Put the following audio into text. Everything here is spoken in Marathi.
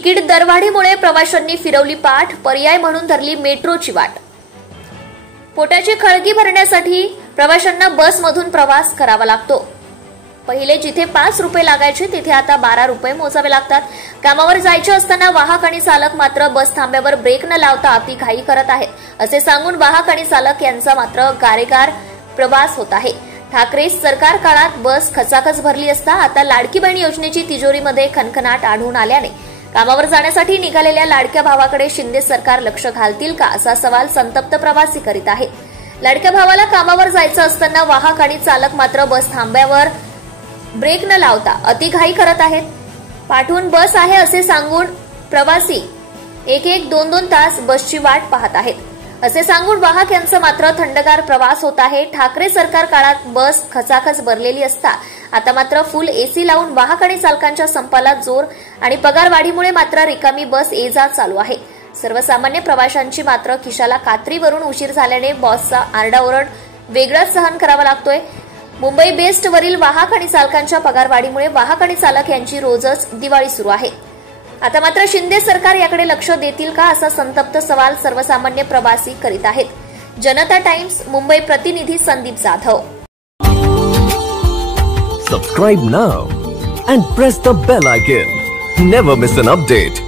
तिकीट दरवाढीमुळे प्रवाशांनी फिरवली पाठ, पर्याय म्हणून धरली मेट्रोची वाट। पोटाची खळगी भरण्यासाठी प्रवाशांना बसमधून प्रवास करावा लागतो। पहिले जिथे 5 रुपये लागायचे तिथे आता 12 रुपये मोजावे लागतात। कामावर जायचे असताना वाहक आणि चालक मात्र बस थांब्यावर ब्रेक न लावता अति घाई करत आहेत असे सांगून वाहक आणि चालक यांचा मात्र गारेगार प्रवास होत आहे। ठाकरे सरकार काळात बस खचाखच भरली असता आता लाडकी बहीण योजनेची तिजोरीमध्ये खणखणाट आढळून आल्याने कामावर जाण्यासाठी निघालेल्या लाडक्या भावाकडे शिंदे सरकार लक्ष घालतील का असा सवाल संतप्त प्रवासी करीत आहे। लाडक्या भावाला कामावर जायचं असताना वाहक आणि चालक मात्र बस थांब्यावर ब्रेक न लावता अतिघाई करत आहेत। पाठवून बस आहे असे सांगून प्रवासी 1-1, 2-2 तास बसची वाट पाहत आहेत असे सांगून वाहक यांचा मात्र थंडगार प्रवास होत आहे। ठाकरे सरकार काळात बस खचाखच भरलेली असता आता मात्र फुल एसी लावून वाहक आणि चालकांच्या संपाला जोर आणि पगारवाढीमुळे मात्र रिकामी बस ये-जा चालू आहे। सर्वसामान्य प्रवाशांची मात्र खिशाला कात्रीवरून उशीर झाल्याने बसचा आरडाओरड वेगळाच सहन करावा लागतोय। मुंबई बेस्ट वरील वाहक आणि चालकांच्या पगारवाढीमुळे वाहक आणि चालक यांची रोजच दिवाळी सुरू आहे। आता मात्र शिंदे सरकार याकडे लक्ष देतील का असा संतप्त सवाल सर्वसामान्य प्रवासी करीत आहेत। जनता टाइम्स मुंबई प्रतिनिधी Sandeep Jadhav. Subscribe now and press the bell icon. Never miss an update.